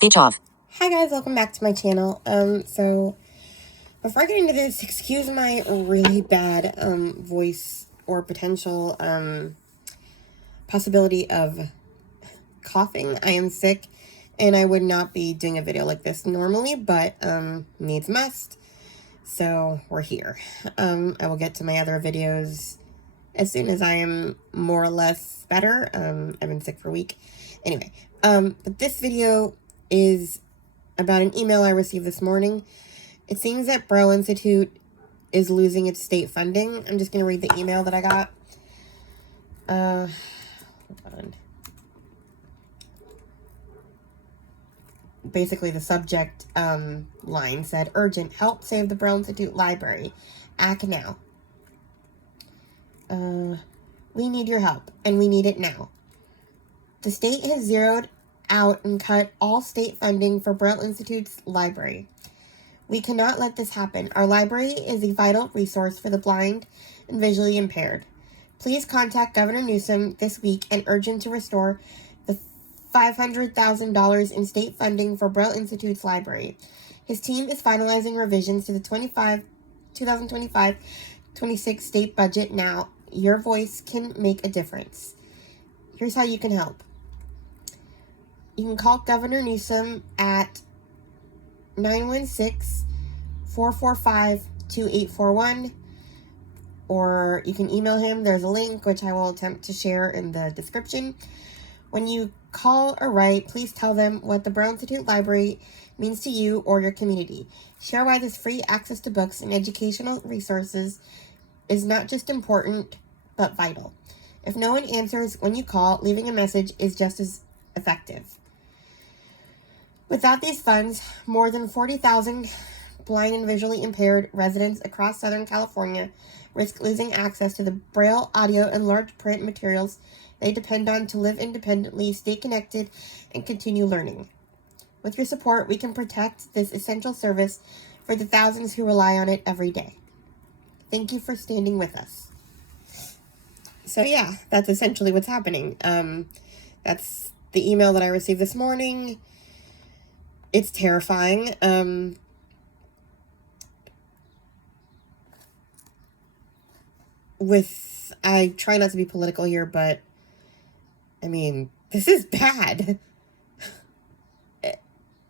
Speech off. Hi guys, welcome back to my channel. So before I get into this, excuse my really bad voice or potential possibility of coughing. I am sick and I would not be doing a video like this normally, but needs must. So we're here. I will get to my other videos as soon as I am more or less better. I've been sick for a week. Anyway, but this video is about an email I received this morning. It seems that Braille Institute is losing its state funding. I'm just going to read the email that I got. Hold on. Basically, the subject line said, "Urgent, help save the Braille Institute library. Act now. We need your help, and we need it now. The state has zeroed out and cut all state funding for Braille Institute's library. We cannot let this happen. Our library is a vital resource for the blind and visually impaired. Please contact Governor Newsom this week and urge him to restore the $500,000 in state funding for Braille Institute's library. His team is finalizing revisions to the 2025-26 state budget now. Your voice can make a difference. Here's how you can help. You can call Governor Newsom at 916-445-2841, or you can email him. There's a link, which I will attempt to share in the description. When you call or write, please tell them what the Braille Institute Library means to you or your community. Share why this free access to books and educational resources is not just important, but vital. If no one answers when you call, leaving a message is just as effective. Without these funds, more than 40,000 blind and visually impaired residents across Southern California risk losing access to the Braille, audio, and large print materials they depend on to live independently, stay connected, and continue learning. With your support, we can protect this essential service for the thousands who rely on it every day. Thank you for standing with us." So yeah, that's essentially what's happening. That's the email that I received this morning. It's terrifying. I try not to be political here, but I mean, this is bad.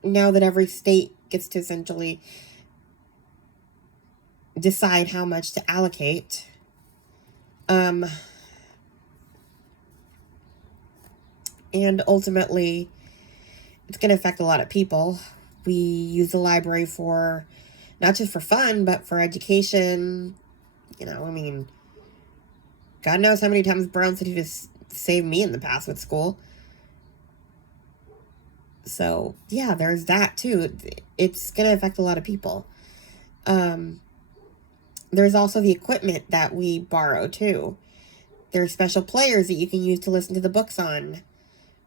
Now that every state gets to essentially decide how much to allocate. And ultimately, it's going to affect a lot of people. We use the library for, not just for fun, but for education. You know, I mean, God knows how many times Braille Institute has saved me in the past with school. So, yeah, there's that too. It's going to affect a lot of people. There's also the equipment that we borrow too. There's special players that you can use to listen to the books on,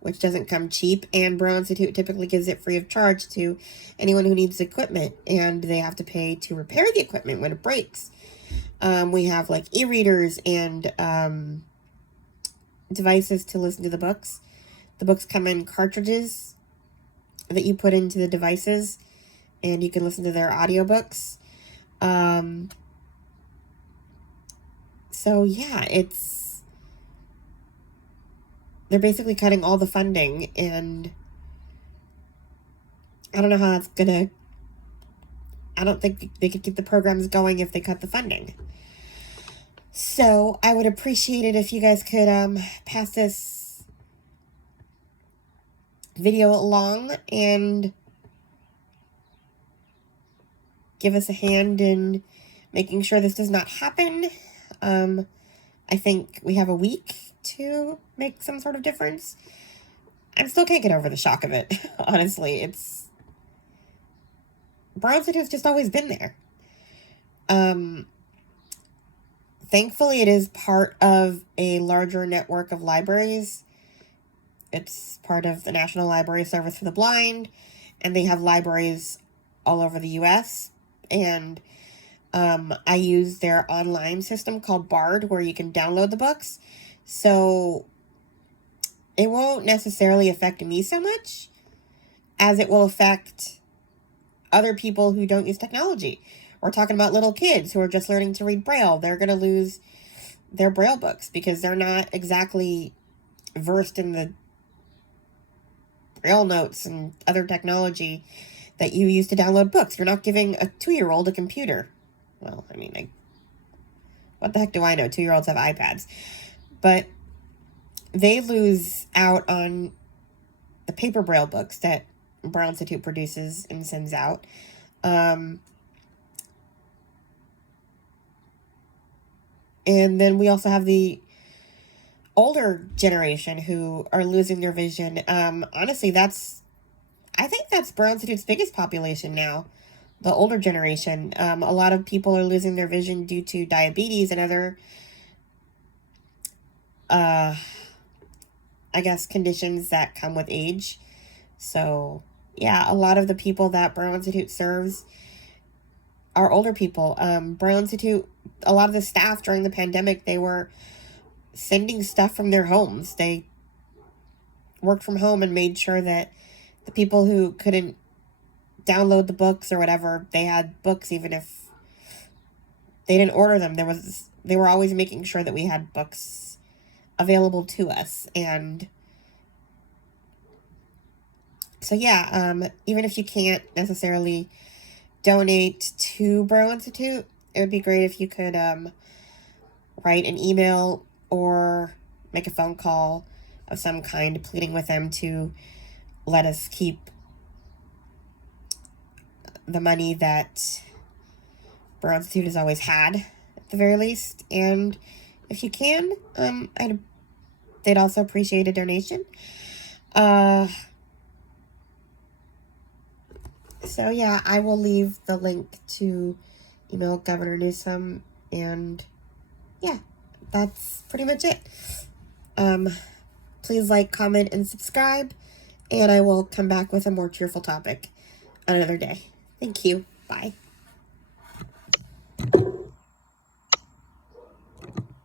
which doesn't come cheap, and Braille Institute typically gives it free of charge to anyone who needs equipment, and they have to pay to repair the equipment when it breaks. We have like e-readers and devices to listen to the books. The books come in cartridges that you put into the devices, and you can listen to their audiobooks. So yeah, they're basically cutting all the funding, and I don't know how that's gonna, I don't think they could keep the programs going if they cut the funding. So I would appreciate it if you guys could pass this video along and give us a hand in making sure this does not happen. I think we have a week to make some sort of difference. I still can't get over the shock of it, honestly. Braille Institute's just always been there. Thankfully, it is part of a larger network of libraries. It's part of the National Library Service for the Blind, and they have libraries all over the U.S., and I use their online system called Bard, where you can download the books. So it won't necessarily affect me so much as it will affect other people who don't use technology. We're talking about little kids who are just learning to read Braille. They're going to lose their Braille books because they're not exactly versed in the Braille notes and other technology that you use to download books. You're not giving a 2-year-old a computer. Well, I mean, what the heck do I know? 2-year-olds have iPads. But they lose out on the paper Braille books that Braille Institute produces and sends out. And then we also have the older generation who are losing their vision. Honestly, I think that's Braille Institute's biggest population now, the older generation. A lot of people are losing their vision due to diabetes and other, I guess, conditions that come with age. So, yeah, a lot of the people that Braille Institute serves are older people. Braille Institute, a lot of the staff during the pandemic, they were sending stuff from their homes. They worked from home and made sure that the people who couldn't download the books or whatever, they had books even if they didn't order them. They were always making sure that we had books available to us. And so, yeah, even if you can't necessarily donate to Braille Institute, it would be great if you could write an email or make a phone call of some kind pleading with them to let us keep the money that Braille Institute has always had, at the very least. And if you can, they'd also appreciate a donation. So yeah, I will leave the link to email Governor Newsom, and yeah, that's pretty much it. Please like, comment, and subscribe, and I will come back with a more cheerful topic another day. Thank you. Bye.